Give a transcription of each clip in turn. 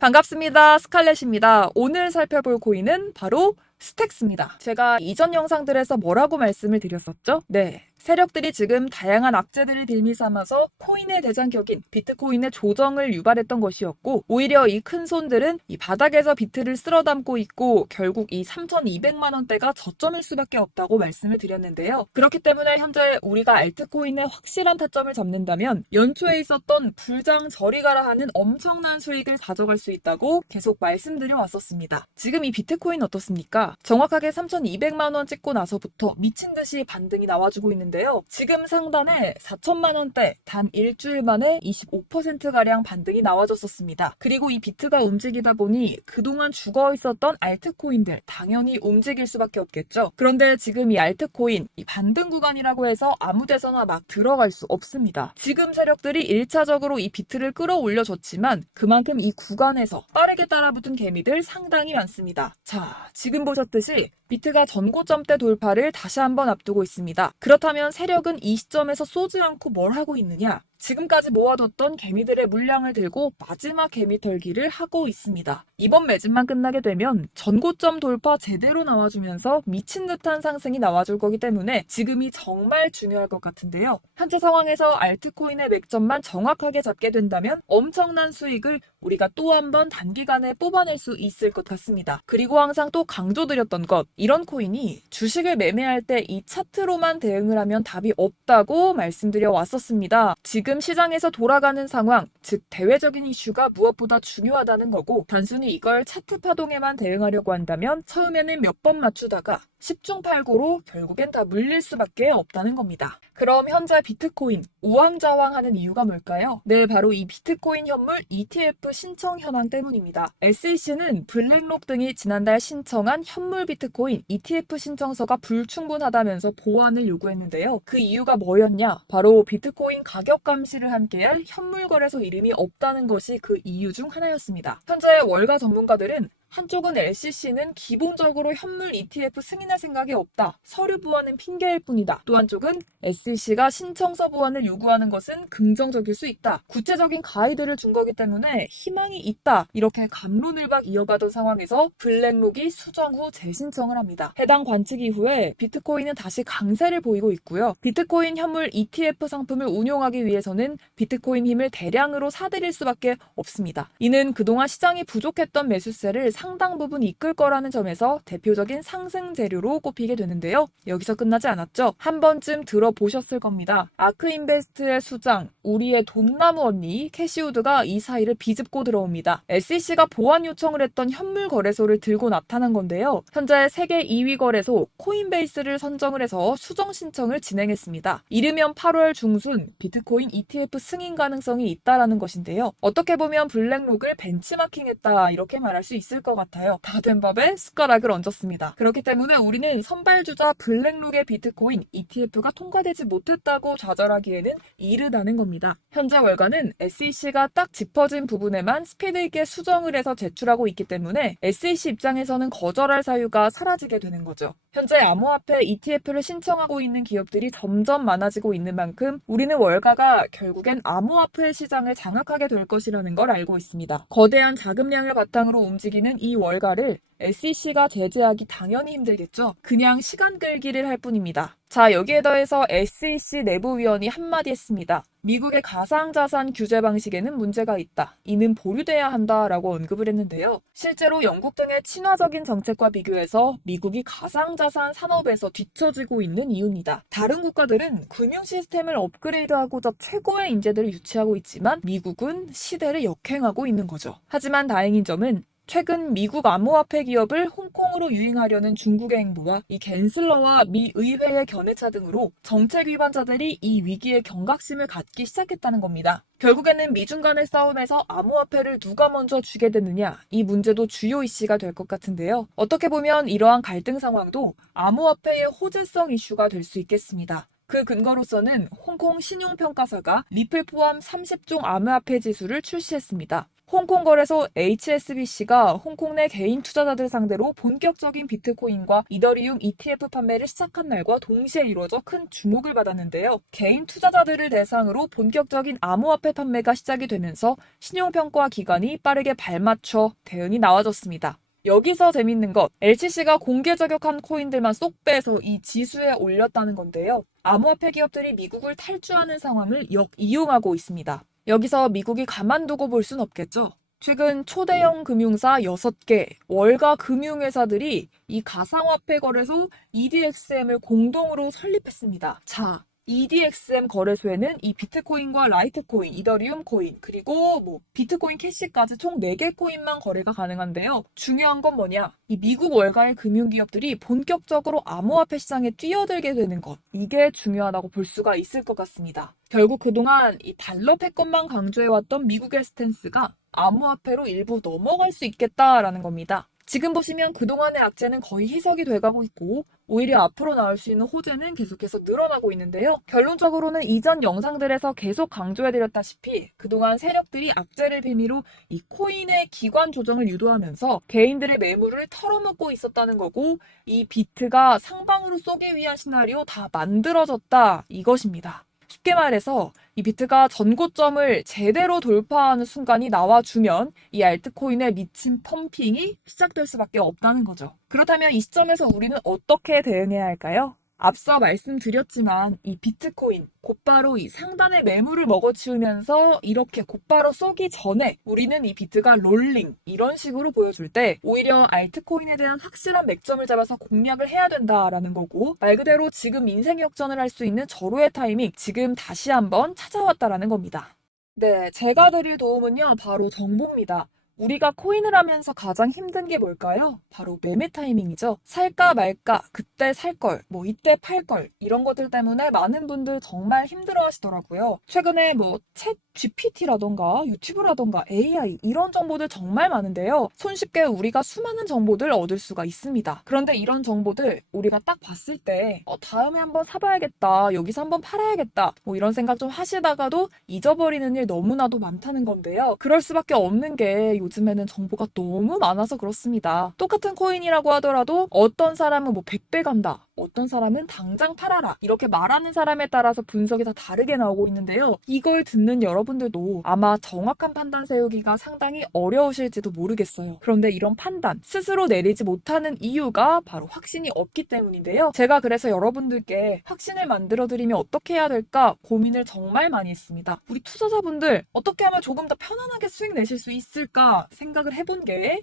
반갑습니다. 스칼렛입니다. 오늘 살펴볼 코인은 바로 스택스입니다. 제가 이전 영상들에서 뭐라고 말씀을 드렸었죠? 네. 세력들이 지금 다양한 악재들을 빌미 삼아서 코인의 대장격인 비트코인의 조정을 유발했던 것이었고, 오히려 이 큰 손들은 이 바닥에서 비트를 쓸어 담고 있고 결국 이 3,200만 원대가 저점일 수밖에 없다고 말씀을 드렸는데요. 그렇기 때문에 현재 우리가 알트코인의 확실한 타점을 잡는다면 연초에 있었던 불장 저리 가라 하는 엄청난 수익을 가져갈 수 있다고 계속 말씀드려 왔었습니다. 지금 이 비트코인 어떻습니까? 정확하게 3,200만 원 찍고 나서부터 미친 듯이 반등이 나와주고 있는데요. 지금 상단에 4천만 원대 단 일주일 만에 25%가량 반등이 나와줬었습니다. 그리고 이 비트가 움직이다 보니 그동안 죽어 있었던 알트코인들 당연히 움직일 수밖에 없겠죠. 그런데 지금 이 알트코인 이 반등 구간이라고 해서 아무 데서나 막 들어갈 수 없습니다. 지금 세력들이 1차적으로 이 비트를 끌어올려줬지만 그만큼 이 구간에서 빠르게 따라붙은 개미들 상당히 많습니다. 자, 지금 보셨듯이 비트가 전고점대 돌파를 다시 한번 앞두고 있습니다. 그렇다면 세력은 이 시점에서 쏘지 않고 뭘 하고 있느냐? 지금까지 모아뒀던 개미들의 물량을 들고 마지막 개미 털기를 하고 있습니다. 이번 매집만 끝나게 되면 전고점 돌파 제대로 나와주면서 미친 듯한 상승이 나와줄 거기 때문에 지금이 정말 중요할 것 같은데요. 현재 상황에서 알트코인의 맥점만 정확하게 잡게 된다면 엄청난 수익을 우리가 또 한 번 단기간에 뽑아낼 수 있을 것 같습니다. 그리고 항상 또 강조드렸던 것, 이런 코인이 주식을 매매할 때 이 차트로만 대응을 하면 답이 없다고 말씀드려 왔었습니다. 지금 시장에서 돌아가는 상황, 즉 대외적인 이슈가 무엇보다 중요하다는 거고, 단순히 이걸 차트 파동에만 대응하려고 한다면 처음에는 몇 번 맞추다가 10중 8구로 결국엔 다 물릴 수밖에 없다는 겁니다. 그럼 현재 비트코인 우왕좌왕하는 이유가 뭘까요? 네, 바로 이 비트코인 현물 ETF 신청 현황 때문입니다. SEC는 블랙록 등이 지난달 신청한 현물 비트코인 ETF 신청서가 불충분하다면서 보완을 요구했는데요. 그 이유가 뭐였냐? 바로 비트코인 가격 감시를 함께할 현물 거래소 이름이 없다는 것이 그 이유 중 하나였습니다. 현재 월가 전문가들은 한쪽은 SEC는 기본적으로 현물 ETF 승인할 생각이 없다. 서류 보완은 핑계일 뿐이다. 또 한쪽은 SEC가 신청서 보완을 요구하는 것은 긍정적일 수 있다. 구체적인 가이드를 준 거기 때문에 희망이 있다. 이렇게 갑론을박 이어가던 상황에서 블랙록이 수정 후 재신청을 합니다. 해당 관측 이후에 비트코인은 다시 강세를 보이고 있고요. 비트코인 현물 ETF 상품을 운용하기 위해서는 비트코인 힘을 대량으로 사들일 수밖에 없습니다. 이는 그동안 시장이 부족했던 매수세를 상당 부분 이끌 거라는 점에서 대표적인 상승 재료로 꼽히게 되는데요. 여기서 끝나지 않았죠. 한 번쯤 들어보셨을 겁니다. 아크인베스트의 수장, 우리의 돈나무 언니 캐시우드가 이 사이를 비집고 들어옵니다. SEC가 보완 요청을 했던 현물 거래소를 들고 나타난 건데요. 현재 세계 2위 거래소 코인베이스를 선정을 해서 수정 신청을 진행했습니다. 이르면 8월 중순 비트코인 ETF 승인 가능성이 있다라는 것인데요. 어떻게 보면 블랙록을 벤치마킹했다 이렇게 말할 수 있을 것 같아요. 다 된 밥에 숟가락을 얹었습니다. 그렇기 때문에 우리는 선발주자 블랙록의 비트코인 ETF가 통과되지 못했다고 좌절하기에는 이르다는 겁니다. 현재 월가는 SEC가 딱 짚어진 부분에만 스피드 있게 수정을 해서 제출하고 있기 때문에 SEC 입장에서는 거절할 사유가 사라지게 되는 거죠. 현재 암호화폐 ETF를 신청하고 있는 기업들이 점점 많아지고 있는 만큼 우리는 월가가 결국엔 암호화폐 시장을 장악하게 될 것이라는 걸 알고 있습니다. 거대한 자금량을 바탕으로 움직이는 이 월가를 SEC가 제재하기 당연히 힘들겠죠. 그냥 시간 끌기를 할 뿐입니다. 자, 여기에 더해서 SEC 내부위원이 한마디 했습니다. 미국의 가상자산 규제 방식에는 문제가 있다. 이는 보류돼야 한다라고 언급을 했는데요. 실제로 영국 등의 친화적인 정책과 비교해서 미국이 가상자산 산업에서 뒤처지고 있는 이유입니다. 다른 국가들은 금융 시스템을 업그레이드하고자 최고의 인재들을 유치하고 있지만 미국은 시대를 역행하고 있는 거죠. 하지만 다행인 점은 최근 미국 암호화폐 기업을 홍콩으로 유인하려는 중국의 행보와 이 갠슬러와 미 의회의 견해차 등으로 정책 위반자들이 이 위기에 경각심을 갖기 시작했다는 겁니다. 결국에는 미중 간의 싸움에서 암호화폐를 누가 먼저 쥐게 되느냐, 이 문제도 주요 이슈가 될 것 같은데요. 어떻게 보면 이러한 갈등 상황도 암호화폐의 호재성 이슈가 될 수 있겠습니다. 그 근거로서는 홍콩 신용평가사가 리플 포함 30종 암호화폐 지수를 출시했습니다. 홍콩 거래소 HSBC가 홍콩 내 개인 투자자들 상대로 본격적인 비트코인과 이더리움 ETF 판매를 시작한 날과 동시에 이루어져 큰 주목을 받았는데요. 개인 투자자들을 대상으로 본격적인 암호화폐 판매가 시작이 되면서 신용평가 기관이 빠르게 발맞춰 대응이 나와줬습니다. 여기서 재밌는 것, LCC가 공개 저격한 코인들만 쏙 빼서 이 지수에 올렸다는 건데요. 암호화폐 기업들이 미국을 탈주하는 상황을 역이용하고 있습니다. 여기서 미국이 가만두고 볼 순 없겠죠. 최근 초대형 금융사 6개, 월가 금융회사들이 이 가상화폐 거래소 EDXM을 공동으로 설립했습니다. 자, EDXM 거래소에는 이 비트코인과 라이트코인, 이더리움 코인, 그리고 비트코인 캐시까지 총 4개 코인만 거래가 가능한데요. 중요한 건 뭐냐? 이 미국 월가의 금융기업들이 본격적으로 암호화폐 시장에 뛰어들게 되는 것. 이게 중요하다고 볼 수가 있을 것 같습니다. 결국 그동안 이 달러 패권만 강조해왔던 미국의 스탠스가 암호화폐로 일부 넘어갈 수 있겠다라는 겁니다. 지금 보시면 그동안의 악재는 거의 희석이 돼가고 있고 오히려 앞으로 나올 수 있는 호재는 계속해서 늘어나고 있는데요. 결론적으로는 이전 영상들에서 계속 강조해드렸다시피 그동안 세력들이 악재를 빌미로 이 코인의 기관 조정을 유도하면서 개인들의 매물을 털어먹고 있었다는 거고 이 비트가 상방으로 쏘기 위한 시나리오 다 만들어졌다 이것입니다. 쉽게 말해서 이 비트가 전고점을 제대로 돌파하는 순간이 나와주면 이 알트코인에 미친 펌핑이 시작될 수밖에 없다는 거죠. 그렇다면 이 시점에서 우리는 어떻게 대응해야 할까요? 앞서 말씀드렸지만 이 비트코인 곧바로 이 상단의 매물을 먹어치우면서 이렇게 곧바로 쏘기 전에 우리는 이 비트가 롤링 이런 식으로 보여줄 때 오히려 알트코인에 대한 확실한 맥점을 잡아서 공략을 해야 된다라는 거고 말 그대로 지금 인생 역전을 할 수 있는 절호의 타이밍 지금 다시 한번 찾아왔다라는 겁니다. 네, 제가 드릴 도움은요 바로 정보입니다. 우리가 코인을 하면서 가장 힘든 게 뭘까요? 바로 매매 타이밍이죠. 살까 말까, 그때 살 걸, 이때 팔 걸, 이런 것들 때문에 많은 분들 정말 힘들어 하시더라고요. 최근에 챗 GPT라던가 유튜브라던가 AI 이런 정보들 정말 많은데요. 손쉽게 우리가 수많은 정보들 얻을 수가 있습니다. 그런데 이런 정보들 우리가 딱 봤을 때 다음에 한번 사봐야겠다, 여기서 한번 팔아야겠다 이런 생각 좀 하시다가도 잊어버리는 일 너무나도 많다는 건데요. 그럴 수밖에 없는 게 요즘에는 정보가 너무 많아서 그렇습니다. 똑같은 코인이라고 하더라도 어떤 사람은 100배 간다, 어떤 사람은 당장 팔아라 이렇게 말하는 사람에 따라서 분석이 다 다르게 나오고 있는데요. 이걸 듣는 여러분들도 아마 정확한 판단 세우기가 상당히 어려우실지도 모르겠어요. 그런데 이런 판단 스스로 내리지 못하는 이유가 바로 확신이 없기 때문인데요. 제가 그래서 여러분들께 확신을 만들어드리면 어떻게 해야 될까 고민을 정말 많이 했습니다. 우리 투자자분들 어떻게 하면 조금 더 편안하게 수익 내실 수 있을까 생각을 해본 게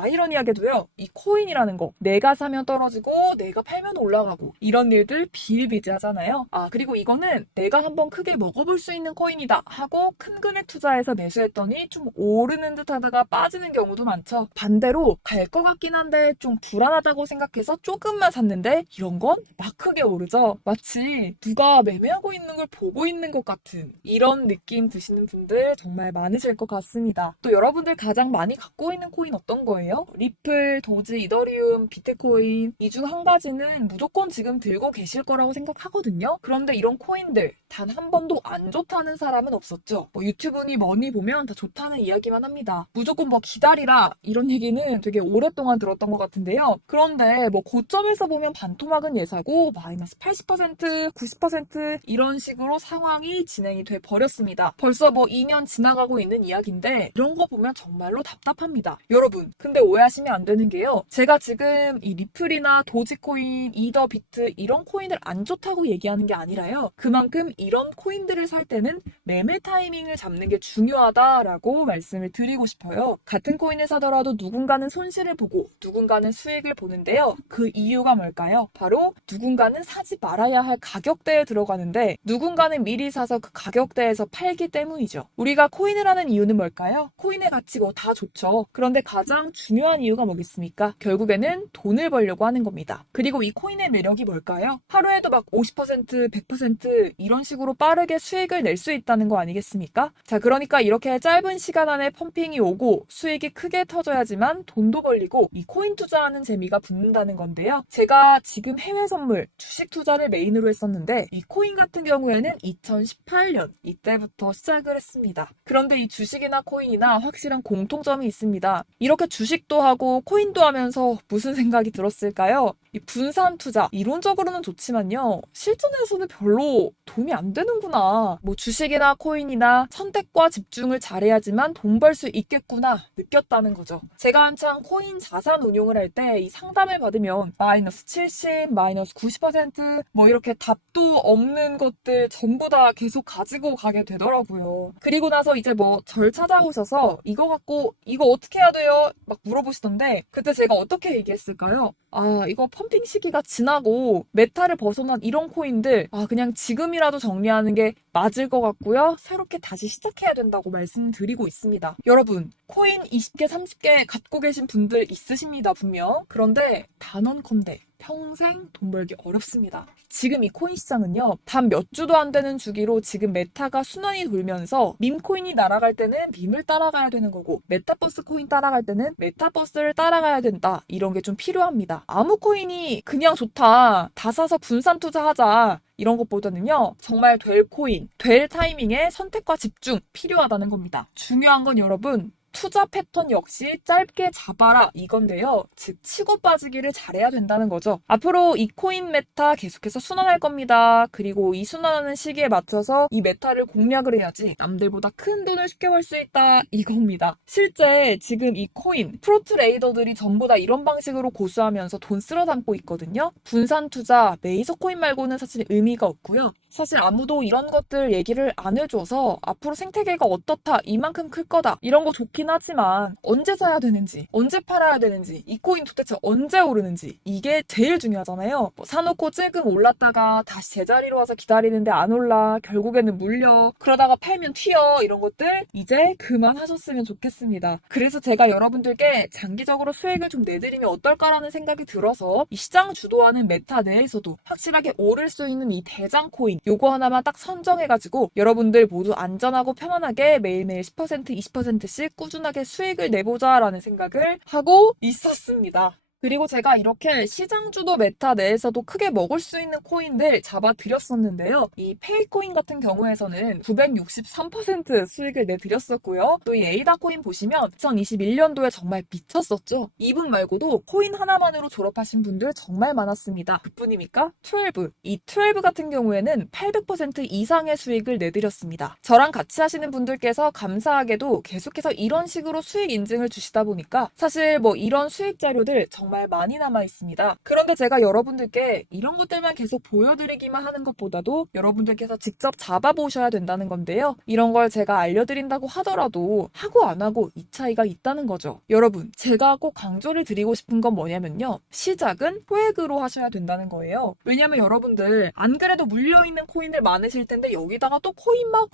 아이러니하게도요. 이 코인이라는 거 내가 사면 떨어지고 내가 팔면 올라가고 이런 일들 비일비재하잖아요. 그리고 이거는 내가 한번 크게 먹어볼 수 있는 코인이다 하고 큰 금액 투자해서 매수했더니 좀 오르는 듯 하다가 빠지는 경우도 많죠. 반대로 갈 것 같긴 한데 좀 불안하다고 생각해서 조금만 샀는데 이런 건 막 크게 오르죠. 마치 누가 매매하고 있는 걸 보고 있는 것 같은 이런 느낌 드시는 분들 정말 많으실 것 같습니다. 또 여러분들 가장 많이 갖고 있는 코인 어떤 거예요? 리플, 도지, 이더리움, 비트코인 이 중 한 가지는 무조건 지금 들고 계실 거라고 생각하거든요. 그런데 이런 코인들 단 한 번도 안 좋다는 사람은 없었죠. 유튜브니 뭐니 보면 다 좋다는 이야기만 합니다. 무조건 기다리라 이런 얘기는 되게 오랫동안 들었던 것 같은데요. 그런데 고점에서 보면 반토막은 예사고 마이너스 80%, 90% 이런 식으로 상황이 진행이 돼 버렸습니다. 벌써 2년 지나가고 있는 이야기인데 이런 거 보면 정말로 답답합니다. 여러분, 근데 오해하시면 안 되는 게요. 제가 지금 이 리플이나 도지코인, 이더, 비트 이런 코인을 안 좋다고 얘기하는 게 아니라요. 그만큼 이런 코인들을 살 때는 매매 타이밍을 잡는 게 중요하다라고 말씀을 드리고 싶어요. 같은 코인을 사더라도 누군가는 손실을 보고 누군가는 수익을 보는데요. 그 이유가 뭘까요? 바로 누군가는 사지 말아야 할 가격대에 들어가는데 누군가는 미리 사서 그 가격대에서 팔기 때문이죠. 우리가 코인을 하는 이유는 뭘까요? 코인의 가치 다 좋죠. 그런데 가장 중요한 이유가 뭐겠습니까? 결국에는 돈을 벌려고 하는 겁니다. 그리고 이 코인 코인의 매력이 뭘까요? 하루에도 막 50%, 100% 이런 식으로 빠르게 수익을 낼 수 있다는 거 아니겠습니까? 자, 그러니까 이렇게 짧은 시간 안에 펌핑이 오고 수익이 크게 터져야지만 돈도 벌리고 이 코인 투자하는 재미가 붙는다는 건데요. 제가 지금 해외 선물, 주식 투자를 메인으로 했었는데 이 코인 같은 경우에는 2018년 이때부터 시작을 했습니다. 그런데 이 주식이나 코인이나 확실한 공통점이 있습니다. 이렇게 주식도 하고 코인도 하면서 무슨 생각이 들었을까요? 이 분산 투자, 이론적으로는 좋지만요. 실전에서는 별로 도움이 안 되는구나. 뭐 주식이나 코인이나 선택과 집중을 잘해야지만 돈 벌 수 있겠구나 느꼈다는 거죠. 제가 한창 코인 자산 운용을 할 때 이 상담을 받으면 마이너스 70, 마이너스 90%뭐 이렇게 답도 없는 것들 전부 다 계속 가지고 가게 되더라고요. 그리고 나서 이제 뭐 절 찾아오셔서 이거 갖고 이거 어떻게 해야 돼요? 막 물어보시던데 그때 제가 어떻게 얘기했을까요? 아, 이거 펌핑 시기가 지나고 메타를 벗어난 이런 코인들 그냥 지금이라도 정리하는 게 맞을 것 같고요. 새롭게 다시 시작해야 된다고 말씀드리고 있습니다. 여러분, 코인 20개, 30개 갖고 계신 분들 있으십니다, 분명. 그런데 단언컨대 평생 돈 벌기 어렵습니다. 지금 이 코인 시장은요, 단 몇 주도 안 되는 주기로 지금 메타가 순환이 돌면서 밈코인이 날아갈 때는 밈을 따라가야 되는 거고 메타버스 코인 따라갈 때는 메타버스를 따라가야 된다. 이런 게 좀 필요합니다. 아무 코인이 그냥 좋다. 다 사서 분산 투자하자. 이런 것보다는요, 정말 될 코인, 될 타이밍에 선택과 집중 필요하다는 겁니다. 중요한 건 여러분, 투자 패턴 역시 짧게 잡아라 이건데요. 즉 치고 빠지기를 잘해야 된다는 거죠. 앞으로 이 코인 메타 계속해서 순환할 겁니다. 그리고 이 순환하는 시기에 맞춰서 이 메타를 공략을 해야지 남들보다 큰 돈을 쉽게 벌 수 있다 이겁니다. 실제 지금 이 코인 프로 트레이더들이 전부 다 이런 방식으로 고수하면서 돈 쓸어 담고 있거든요. 분산 투자, 메이저 코인 말고는 사실 의미가 없고요. 사실 아무도 이런 것들 얘기를 안 해줘서 앞으로 생태계가 어떻다, 이만큼 클 거다 이런 거 좋긴 하지만 언제 사야 되는지, 언제 팔아야 되는지, 이 코인 도대체 언제 오르는지 이게 제일 중요하잖아요. 뭐 사놓고 찔끔 올랐다가 다시 제자리로 와서 기다리는데 안 올라, 결국에는 물려, 그러다가 팔면 튀어, 이런 것들 이제 그만하셨으면 좋겠습니다. 그래서 제가 여러분들께 장기적으로 수익을 좀 내드리면 어떨까라는 생각이 들어서 이 시장 주도하는 메타 내에서도 확실하게 오를 수 있는 이 대장 코인 요거 하나만 딱 선정해가지고 여러분들 모두 안전하고 편안하게 매일매일 10%, 20%씩 꾸준하게 수익을 내보자라는 생각을 하고 있었습니다. 그리고 제가 이렇게 시장 주도 메타 내에서도 크게 먹을 수 있는 코인들 잡아드렸었는데요. 이 페이코인 같은 경우에서는 963% 수익을 내드렸었고요. 또 이 에이다 코인 보시면 2021년도에 정말 미쳤었죠. 이분 말고도 코인 하나만으로 졸업하신 분들 정말 많았습니다. 그뿐입니까? 12. 이 12 같은 경우에는 800% 이상의 수익을 내드렸습니다. 저랑 같이 하시는 분들께서 감사하게도 계속해서 이런 식으로 수익 인증을 주시다 보니까 사실 뭐 이런 수익 자료들 정말 많이 남아 있습니다. 그런데 제가 여러분들께 이런 것들만 계속 보여드리기만 하는 것보다도 여러분들께서 직접 잡아보셔야 된다는 건데요. 이런 걸 제가 알려드린다고 하더라도 하고 안 하고 이 차이가 있다는 거죠. 여러분, 제가 꼭 강조를 드리고 싶은 건 뭐냐면요. 시작은 소액으로 하셔야 된다는 거예요. 왜냐면 여러분들 안 그래도 물려있는 코인들 많으실 텐데 여기다가 또 코인 막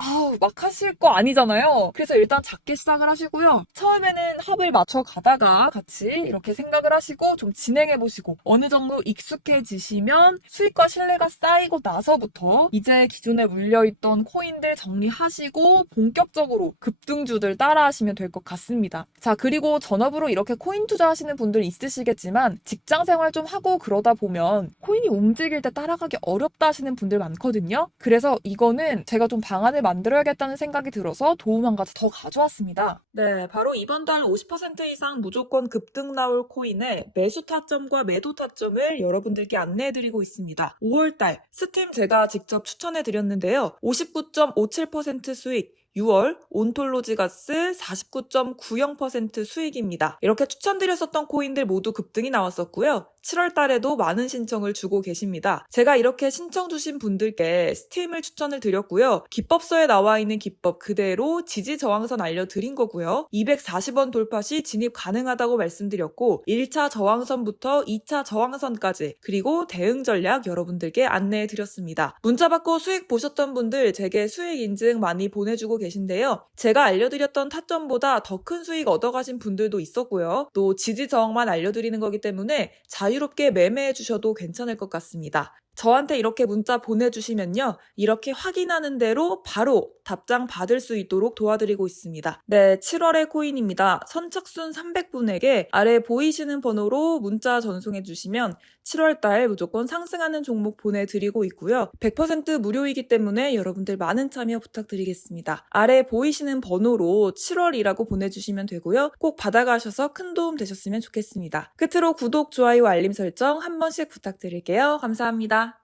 하실 거 아니잖아요. 그래서 일단 작게 시작을 하시고요. 처음에는 합을 맞춰 가다가 같이 이렇게 생각을 하시고 좀 진행해보시고 어느 정도 익숙해지시면 수익과 신뢰가 쌓이고 나서부터 이제 기존에 물려있던 코인들 정리하시고 본격적으로 급등주들 따라하시면 될 것 같습니다. 자, 그리고 전업으로 이렇게 코인 투자하시는 분들 있으시겠지만 직장생활 좀 하고 그러다 보면 코인이 움직일 때 따라가기 어렵다 하시는 분들 많거든요. 그래서 이거는 제가 좀 방안을 만들어야겠다는 생각이 들어서 도움 한 가지 더 가져왔습니다. 네, 바로 이번 달 50% 이상 무조건 급등 나올 코인의 매수 타점과 매도 타점을 여러분들께 안내해드리고 있습니다. 5월달 스팀 제가 직접 추천해드렸는데요. 59.57% 수익, 6월 온톨로지가스 49.90% 수익입니다. 이렇게 추천드렸었던 코인들 모두 급등이 나왔었고요. 7월 달에도 많은 신청을 주고 계십니다. 제가 이렇게 신청 주신 분들께 스팀을 추천을 드렸고요. 기법서에 나와 있는 기법 그대로 지지 저항선 알려드린 거고요. 240원 돌파 시 진입 가능하다고 말씀드렸고 1차 저항선부터 2차 저항선까지 그리고 대응 전략 여러분들께 안내해 드렸습니다. 문자 받고 수익 보셨던 분들 제게 수익 인증 많이 보내주고 계신데요. 제가 알려드렸던 타점보다 더 큰 수익 얻어가신 분들도 있었고요. 또 지지 저항만 알려드리는 거기 때문에 자유롭게 매매해 주셔도 괜찮을 것 같습니다. 저한테 이렇게 문자 보내주시면요. 이렇게 확인하는 대로 바로 답장 받을 수 있도록 도와드리고 있습니다. 네, 7월의 코인입니다. 선착순 300분에게 아래 보이시는 번호로 문자 전송해 주시면 7월달 무조건 상승하는 종목 보내드리고 있고요. 100% 무료이기 때문에 여러분들 많은 참여 부탁드리겠습니다. 아래 보이시는 번호로 7월이라고 보내주시면 되고요. 꼭 받아가셔서 큰 도움 되셨으면 좋겠습니다. 끝으로 구독, 좋아요, 알림 설정 한 번씩 부탁드릴게요. 감사합니다.